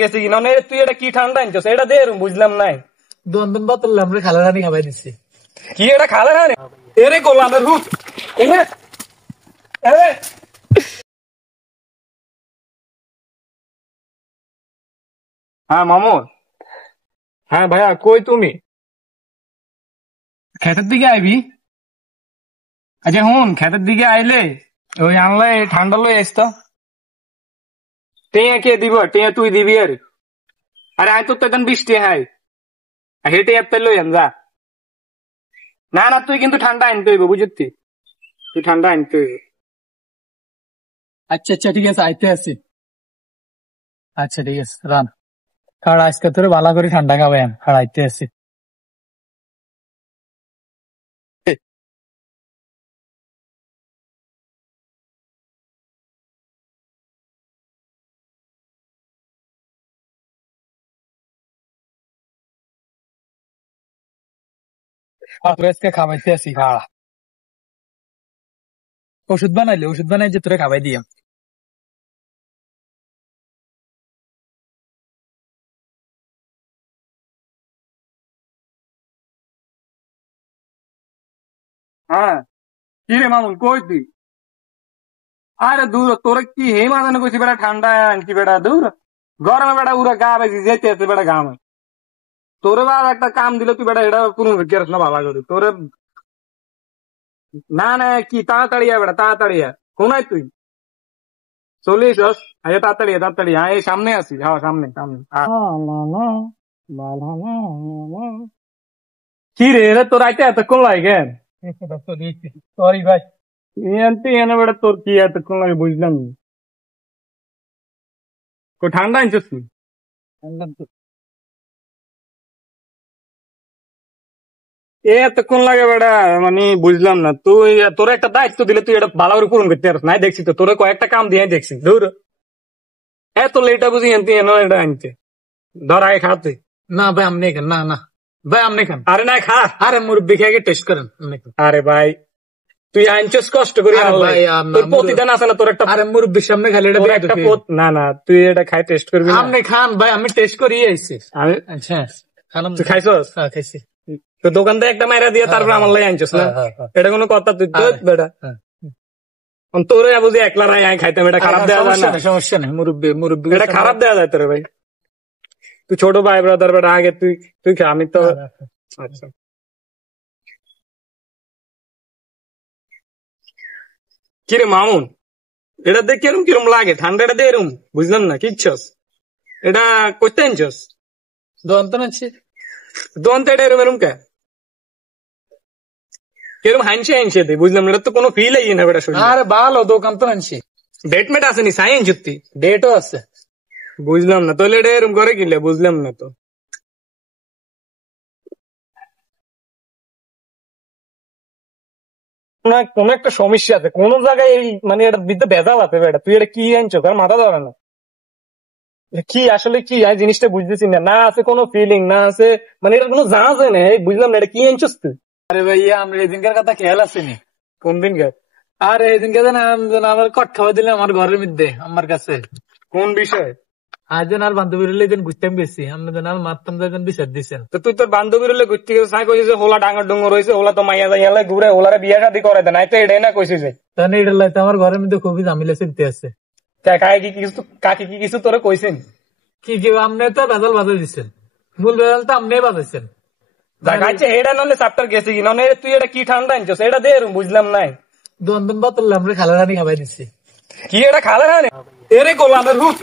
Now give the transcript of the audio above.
গেছে কি না তুই এটা কি ঠান্ডা আনছস এটা দে বুঝলাম নাই দন্দন বোতল আমরা খালা রানি খাবাই দিচ্ছি কি এটা খালে না এরে গোলামের হুত হ্যাঁ মামুন হ্যাঁ ভাইয়া কই তুমি ক্ষেতের দিকে আইবি আচ্ছা হুন ক্ষেতের দিকে আইলে ওই আনলে ঠান্ডা লই আসতো টেয়া কে দিব টেয়া তুই দিবি আর আরে আয় তোর তো এখন বৃষ্টি হাই হেঁটে আপতে লই আন যা না না তুই কিন্তু ঠান্ডা আনতে হইব বুঝতি তুই ঠান্ডা আনতে হইব আচ্ছা আচ্ছা ঠিক আছে আইতে আসি আচ্ছা ঠিক আছে রান খাড়া আজকে তোরে ভালো করে ঠান্ডা খাওয়াই খাড়া আইতে আসি আজকে খাওয়াইতে আসি খাড়া ওষুধ বানাই যে তোরে খাওয়াই দিয়াম হ্যাঁ কি রে মামুন কই তুই আরে দূর তোরে কি হে মাদানে কইছি বেটা ঠান্ডা আনছি বেটা দূর গরমে বেটা উড়া গা বেশি যেতে আছে বেটা গামে তোরে বাবা একটা কাম দিলে তুই বেটা এটা কোনো গেরস না ভালো করে তোরে না না কি তাড়াতাড়ি আয় বেটা তাড়াতাড়ি আয় কোনায় তুই চলিস আচ্ছা তাড়াতাড়ি হ্যাঁ এই সামনে আছি হ্যাঁ সামনে সামনে কি রে এরা তোর আইতে এতক্ষণ লাগে কেন সরি ভাই এনে বেটা তোর কি এতক্ষণ লাগে বুঝলাম না ঠান্ডা আনছিস তুই এতক্ষণ লাগে বেটা মানে বুঝলাম না তুই তোর একটা দায়িত্ব দিলে তুই এটা ভালো করে পূরণ করতে পারস নাই দেখছি তো তোর কয়েকটা কাম দিয়ে দেখছি ধর এত লেটা বুঝি এনতি এনো এটা আনতে ধর আগে খা তুই না ভাই আমনে খান না না ভাই আমনে খান আরে না খা আরে মুরব্বি খেয়ে টেস্ট করেন আমনে খান আরে ভাই তুই আনছিস কষ্ট করি তোর প্রতিদান আছে না তোর একটা আরে মুরব্বির সামনে খালি এটা তোর একটা না না তুই এটা খাই টেস্ট করবি আমনে খান ভাই আমি টেস্ট করি আইছি আমি আচ্ছা তুই খাইছস হ্যাঁ খাইছি তো দোকান থেকে একটা মাইরা দিয়ে তারপর আমার লাই আনছিস না এটা কোনো কথা তুই তো বেটা তোর বুঝি একলা রাই আই খাইতাম এটা খারাপ দেওয়া যায় না সমস্যা নেই মুরব্বি এটা খারাপ দেওয়া যায় তোর ভাই তুই ছোট ভাই ব্রাদার বেটা আগে তুই খা আমি তো আচ্ছা কিরে মামুন এটা দেখ কিরম কিরম লাগে ঠান্ডাটা দে এরম বুঝলাম না কিচ্ছস এটা করতে আনছস দন্ত নাচ্ছি দন্ত এটা এরম এরম কে কিরম হানছে দে বুঝলাম না এটা তো কোনো ফিল আই না বেটা শরীরে আরে ভালো দোকান তো আনছি ডেটমেট আসেনি সাইন সত্যি ডেটও আছে বুঝলাম না তাহলে এটা এরম করে কিনলে বুঝলাম না তো কোন একটা সমস্যা আছে কোন জায়গায় এই মানে এটা বিদ্যা ভেজাল আছে বেটা তুই এটা কি আনছো কার মাথা ধরে না কি আসলে কি জিনিসটা বুঝতেছি না না আছে কোনো ফিলিং না আছে মানে এটা কোনো জানা যায় না বুঝলাম না এটা কি আনছস তুই আরে ভাইয়া আমরা এদিনকার কথা খেয়াল আসেনি কোন দিন গে আরে এদিনকে আমার কট খাওয়া দিলে আমার ঘরের মধ্যে আমার কাছে কোন বিষয় আজ আর বান্ধবীর এদিন ঘুরতাম গেছি আমরা যেন মারতাম যেন বিচার দিচ্ছেন তো তুই তোর বান্ধবীর ঘুরতে গেছে সাই কইছিস হোলা ডাঙ্গর ডুঙ্গর রয়েছে ওলা তো মাইয়া যাইয়া ঘুরে ওলারে বিয়া শাদী করে দেয় নাই তো এটাই না কইছিস তাহলে এটা লাইতে আমার ঘরের মধ্যে খুবই ঝামেলা চলতে আছে কাকি কি কিছু তোরে কইছেন কি আপনি তো বেজাল বাজাই দিচ্ছেন মূল বেজাল তো আপনি বাজাইছেন আচ্ছা এটা নাহলে চাপ্টার গেছে কি না তুই এটা কি ঠান্ডা আনছস এটা দে বুঝলাম নাই দন্দন বোতল আমরা খালা রানি খাবাই দিচ্ছি কি এটা খালে না এরে গোলামের হুত